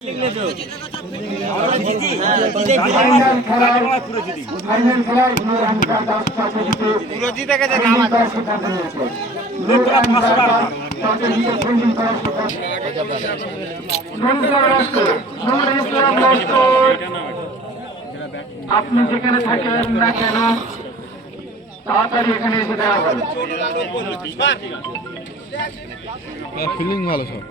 আপনি যেখানে থাকেন না কেন তাড়াতাড়ি এখানে এসে দেওয়া হবে। ফিলিং ভালো সব।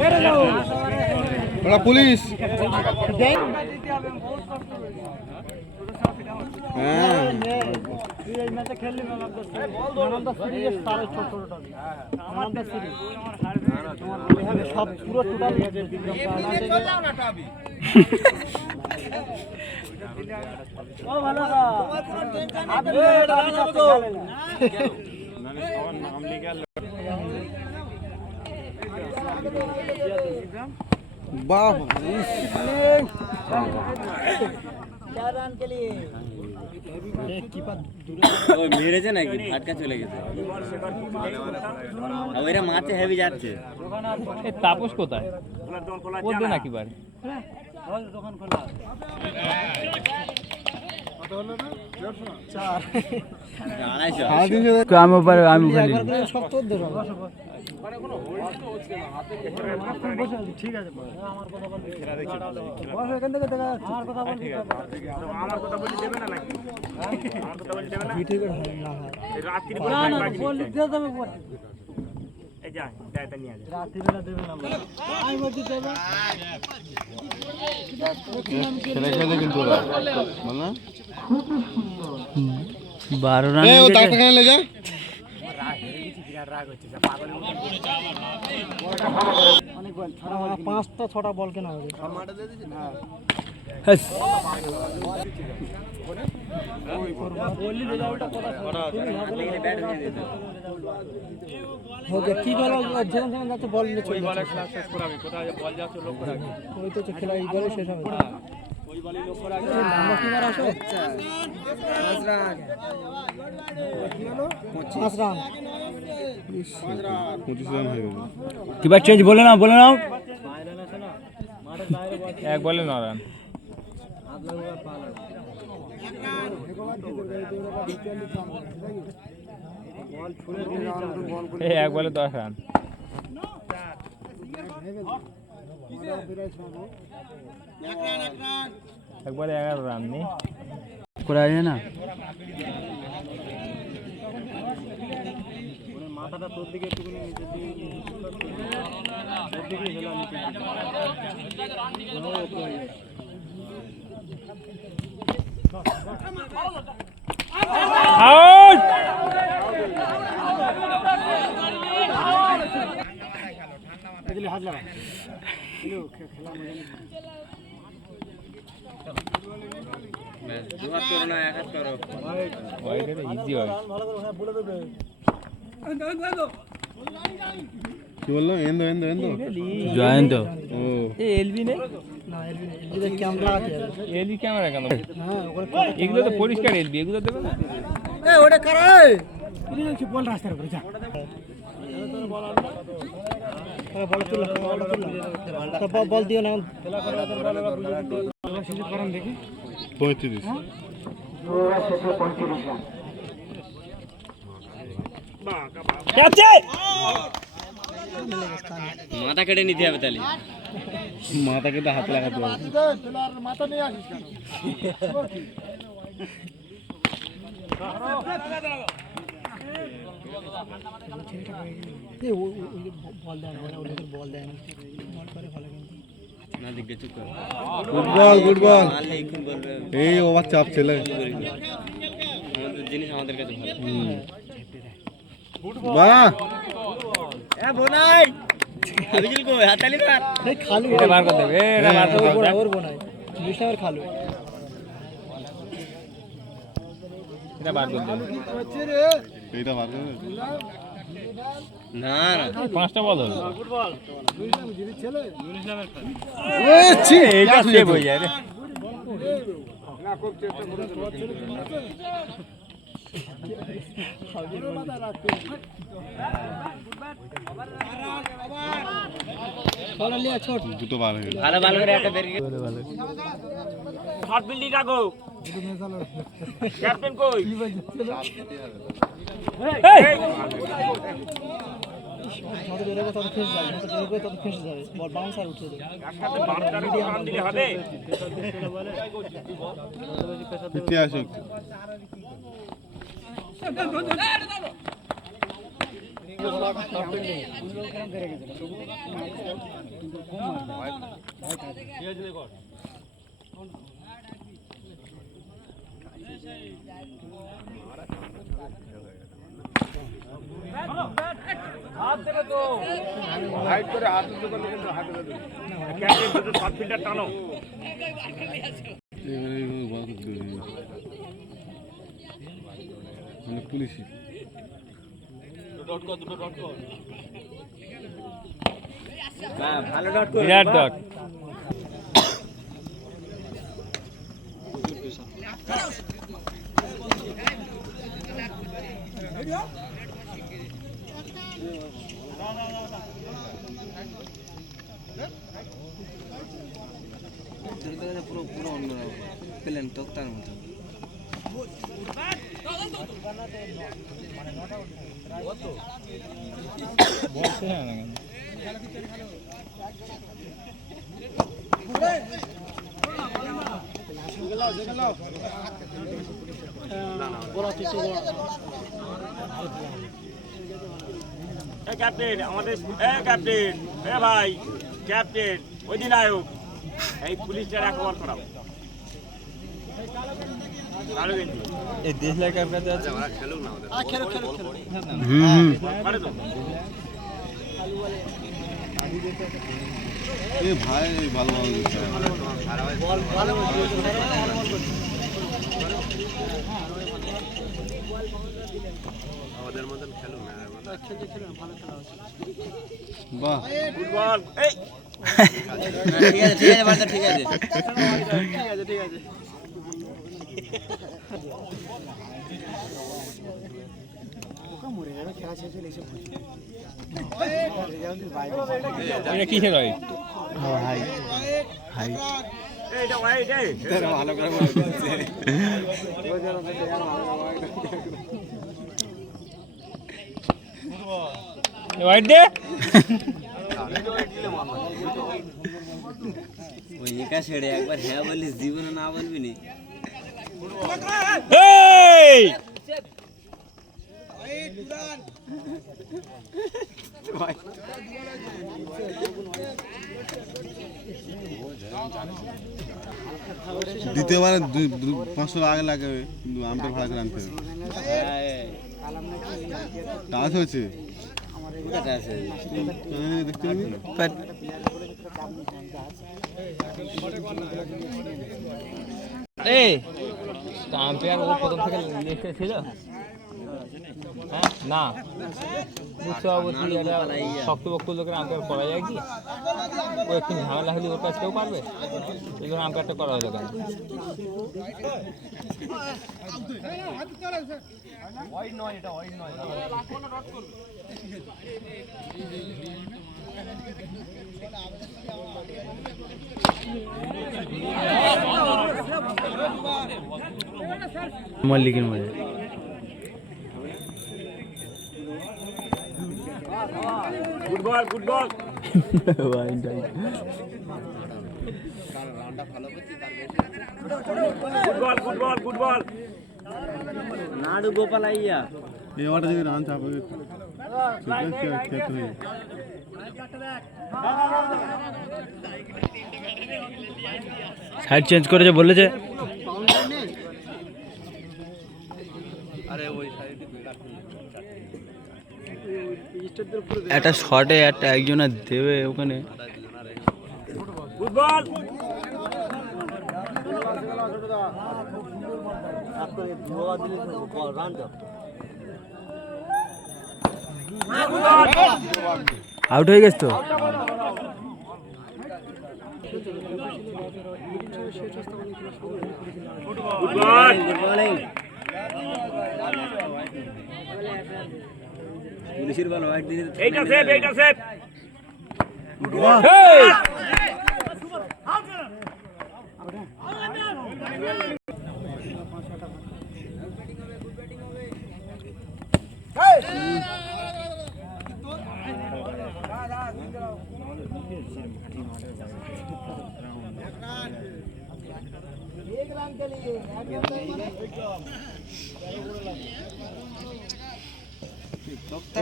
Hello police. সব পুরো টোটাল বাহ মেরেছে নাকি ফাটকা চলে গেছে ওইরা মাছে হেভি যাচ্ছে। তাপস কোথায় বলবে নাকি বাড়ি ঠিক আছে পাঁচটা ছটা বল কেনা হবে। কি বল যাচ্ছে বল ওই তো খেলা এই বলে শেষ হবে। কিবার চেঞ্জ বলে নাও এক বলে 9 রান। এক বলে 10 রান। একবারে 11 রান নেই করা যায় না। মাথাটা তোর দিকে একটুখানি হাত লাগা কি বললো? And and and Jayanta LB নেই না, এলবি ক্যামেরা আছে। এলবি ক্যামেরা কেন? এগুলো তো পরিষ্কার এলবি, এগুলো দেবে না। ওটা কারা বল রাস্তার উপরে যা বল দিও না। 35 মাথা কেটে নিতে হবে তাহলে। মাথা কেটে হাতে লাগাতে হবে। মাথা নিয়ে আসিস বল দেয় না, বল দেয় না, বল করে ভালো কিন্তু না দিকে চুপ কর। গুড বল মারলে এখন বলবে এই ওভার চাপ ছেলে। আমাদের জিনিস আমাদের কাছে ভালো। বাহ এ বোনাই আবিজুল কো হাতালি মার। এই খালু এটা বার করে দেবে, এটা বার করে দেবে। ওর বোনাই বিশাল খালু এটা বার করে দেবে। এইটা বার করে না না 5টা বল হলো এইটা সেভ হয়ে যায় রে দুটো বার হয়ে গেল ভালো ভালো করে একটা বের হট বিল্ডিং রাখো ক্যাপ্টেন কই হবে ফিরতে আসো একটু হাত দেবে তো হাইট করে হাত দিতে পারলে কিন্তু হাতে দেবে ক্যাপ্টেন দুটো শট ফিল্ডার টানো পুলিশি ভালো ডট করে বিরাট ডট পুরো পুরো অন্য প্লেন তোক্তার মতো বলছে না কেন ক্যাপ্টেন আমাদের ক্যাপ্টেন ভাই ক্যাপ্টেন অধিনায়ক এই পুলিশটার একবার করাও ভালো কিন্তু এই দেশ লাগার কাছে আছে আমরা খেলো না আমাদের খেলো পারে তো এ ভাই ভালো ভালো দিচ্ছে বল ভালো আমাদের মতন খেলো না খেলতে খেলো ভালো খেলা হচ্ছে বাহ ফুটবল এই ঠিক আছে ঠিক আছে বারটা ঠিক আছে ঠিক আছে মরে গেল খেলা শেষ হলে এসে এটা কিসের হয় হাই হাই এইটা ভাই এটা ভালো করে বলছে হোয়াইট দে ওই একা ছেড়ে একবার হ্যাঁ বলিস জীবনে না বলবি নি এই দ্বিতীয়বার 500 আগে লাগে কিন্তু আম্পের ভাড়া করে আনতে হবে টাচ হয়েছে কোথাটা আছে দেখতে পাবি এই আম্পায়ার ও প্রথম থেকে লিস্টে ছিল হ্যাঁ না বুঝতে অবশ্যই এটা শক্তপক্ষ লোকের আম্পায়ার করা যায় কি ও একটু ঝামেলা হলে ওর কাছে কেউ পারবে এই জন্য আম্পায়ারটা করা হলো কেন मल्लिकिन मजे football football football football football নাড়ু গোপাল আইয়া এই ওটা যদি রান চাপে খেতে হয় সাইড চেঞ্জ করেছে বলেছে একটা শটে একটা একজনে দেবে ওখানে ফুটবল আউট হয়ে গেছে তো। পুলিশের বল হোয়াইট দিয়ে এইটা সেভ, এইটা সেভ।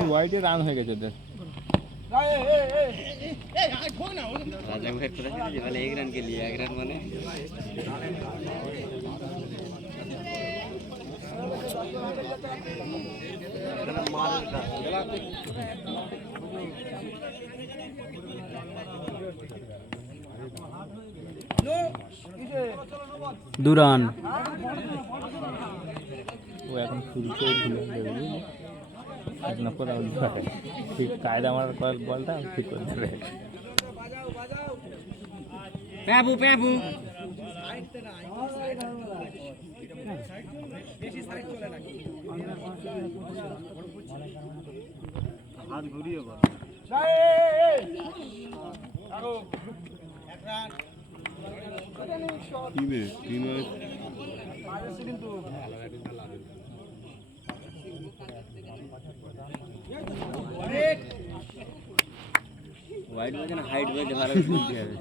হোয়াইটে রান হয়ে গেছে ওদের। রাজা ভাই করেছে যে বলে 1 রান কে লিয়ে 1 রান মানে দু রান। ও এখন শুরুতে ভুলে দেবে, 1 নম্বর আউট করে ঠিক কায়দা মারার বলটা ঠিক করে দেবে। প্যাবু প্যাবু হাত ঘুরিয়ে বল কি বে 3 ওভার হোয়াইট বাজে না হাইট বাজে ভালো বুদ্ধি হবে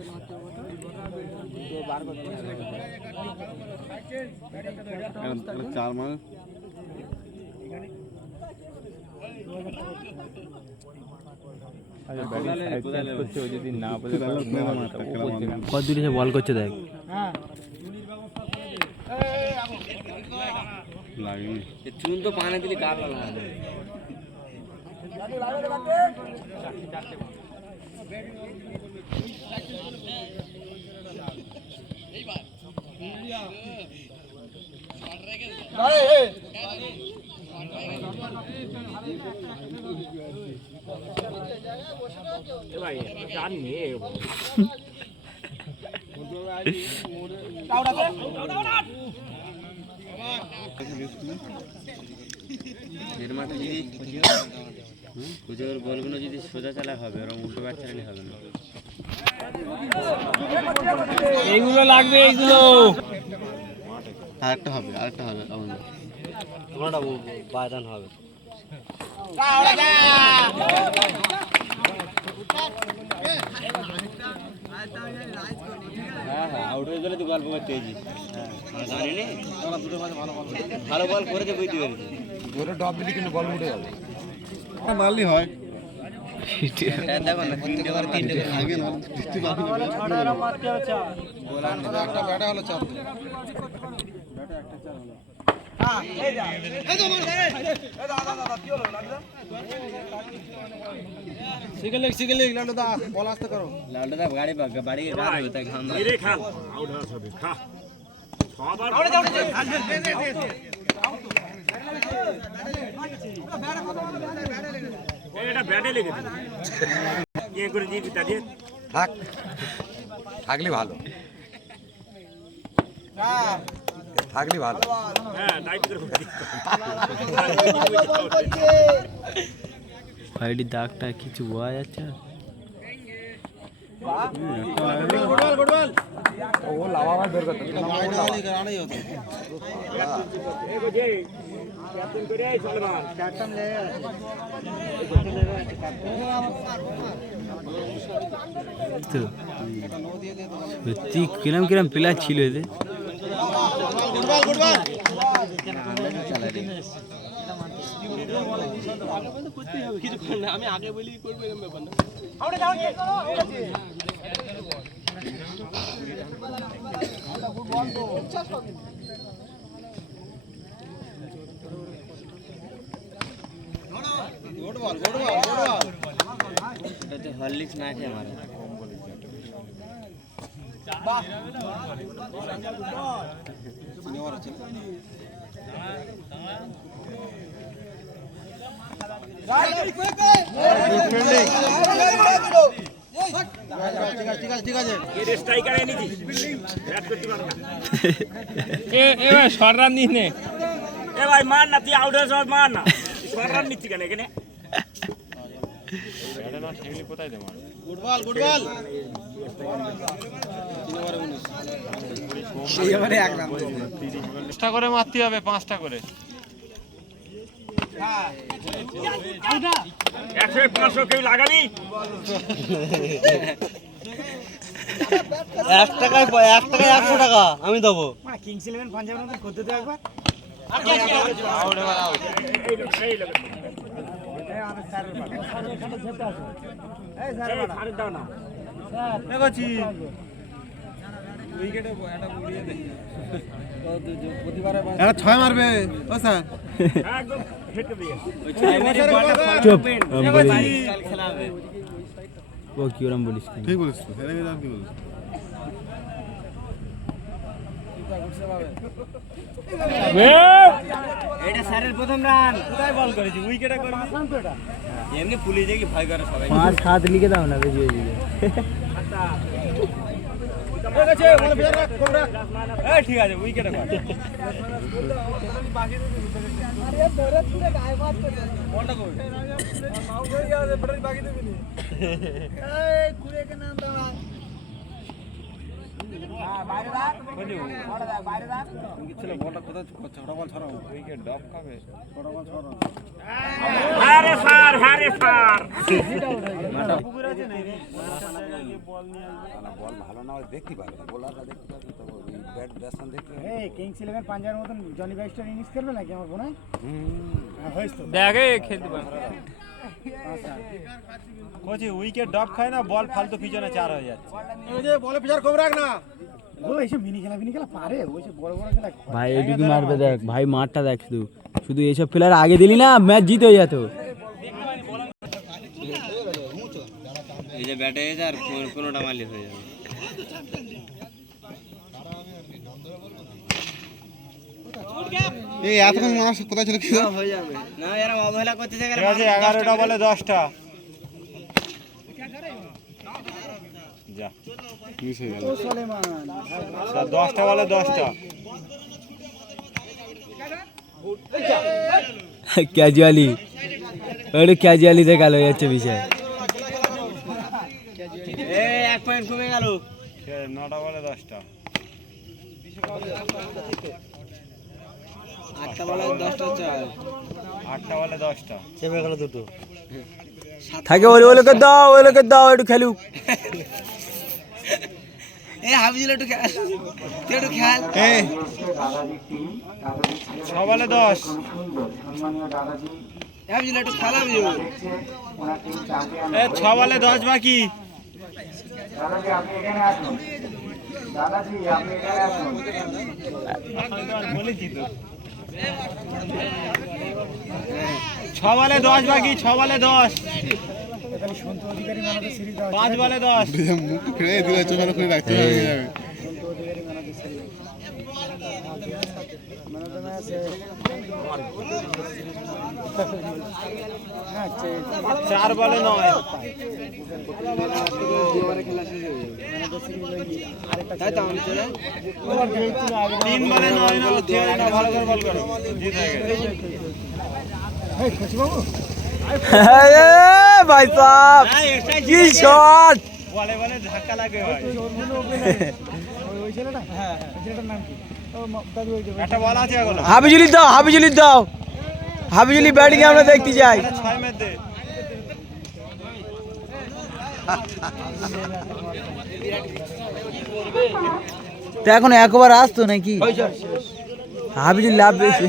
এখন 4 মার আরে ব্যাটিং করছে, ও যদি না বলে কত দূরে সে বল করছে দেখ। লাগেনি। চুন তো পানে দিলে গাল লাগে এর মাঠে যদি পুজোর বলগুলো যদি সোজা চালা হবে ওরকম উল্টো ব্যাট চালালে হবে না এইগুলো লাগবে, এইগুলো আরেকটা হবে আমাদের তোমরা বায়দান হবে হ্যাঁ হ্যাঁ আউট হয়ে গেলে তো গল্প করতে হয়েছি জানি নি ভালো বল করেছে বুঝতে পেরেছি মারলি হয়। দেখো না 3টে বার 3টে আগে না বৃষ্টি বাকি একটা ব্যাটা হলো 4 লালটা গাড়ি বাড়ি গাড়ি হবে তাই ঘাম রে খাল আউট হওয়া হবে খা সবার এটা ব্যাটে লেগে দিল কি করে দিবি তা দিয়ে থাকলে ভালো, থাকলে ভালো। হ্যাঁ টাইট করে হোয়াইটের দাগটা কিছু বোঝা যাচ্ছে না। ও লাভা মাছ বের করতে ক্যাপ্টেন করে আই সালমান ক্যাপ্টেন লে তো সত্যি কিরম কিরম প্লেয়ার ছিল এদের। আমি আগে বলি করবো এরকম ব্যাপার না। हॉर्लिक्स ना है हमारा এবার শর্ট রান দিস নে। এ ভাই মার না, তুই আউট হয়ে যাওয়ার মার না, শর্ট রান নিচ্ছি কেন এখানে? পাঁচটা করে মারতে হবে, 5টা করে। 100-500 কেউ লাগাবি? 1 টাকায় 100 টাকা আমি দেবো। আউট এবার আউট। একটা 6 মারবে ও স্যার। চুপ ও কি ওরম বলিস কেন? ঠিক বলিস তো, হেরে গেলাম কি বলিস? এটা স্যারের প্রথম রান। কোথায় বল করেছি? উইকেটে করবি তো এটা। এমনি পুলিশে কি ভয় করে সবাই? 5-7 লিখে দাও না বেশি হয়ে যাবে। ঠিক আছে, উইকেটে কর। আরে স্যার, আরে স্যার। বল ভালো না হয় দেখতে পাবে না, বোলাররা দেখতে পাবে তো ব্যাট ব্যাটসম্যান দেখতে পাবে। কিংস ইলেভেন পাঞ্জাবের মতন জনি বাইস্টার ইনিংস খেলবে নাকি আমার মনে হয়? দেখে খেলতে পারে। কোচি উইকেট ড্রপ খায় না, বল ফালতু পিছনে 4 হয়ে যাচ্ছে। ও এইসব মিনি খেলা পারে, ওইসব বড় বড় খেলা ভাই এটুকু মারবে দেখ ভাই, মাঠটা দেখ শুধু শুধু এইসব প্লেয়ার আগে দিলি না ম্যাচ জিতে হয়ে যেত। এই যে ব্যাটে আর 15টা মারলে হয়ে যাবে। এই এতক্ষণ মানুষ কোথায় ছিল কি? হয়ে যাবে না, এরা অবহেলা করতেছে। ঠিক আছে, 11টা বলে 10টা। যা মিস হয়ে গেল। 10টা বলে 10টা। ক্যাজুয়ালি ওটা ক্যাজুয়ালিতে গেল যাচ্ছে বিষয়। এই 1 পয়েন্ট কমে গেল। 9টা বলে 10টা। 8টা বলে 10টা চার। 8টা বলে 10টা। চেপে গেল দুটো থাকে। ওই লোকে দাও একটু খেলুক। এই হাবিজুল একটু খেল, তুই একটু খেল। এই 6 বলে 10। হাবিজুল একটু খেল, হাবিজুল। 6 বলে 10 বাকি। দাদাজি আপনি এখানে আসুন। দাদাজি আপনি এখানে আসুন। বলেছি তো। 6 বলে 10 বাকি, 6 বলে 10। 5 বলে 10। মুখ ফেলে দিলে চোখের করে রাখতে হয়ে যাবে। 4 বলে 9। তাই তো আমি চলে 3 বলে 9 না, ভালো করে বল করো, জিত হয়ে গেছে। ভাই সাহেব কি শট! বলে বলে ধাক্কা লাগে ভাই। একটা বল আছে এগুলো। হাবিজুলি দাও হাবিজুলি ব্যাটিং আমরা দেখতে যাই। 6 মে দে। তো এখন একবার আসতো নাকি হাবিজুলি লাভ বেশি।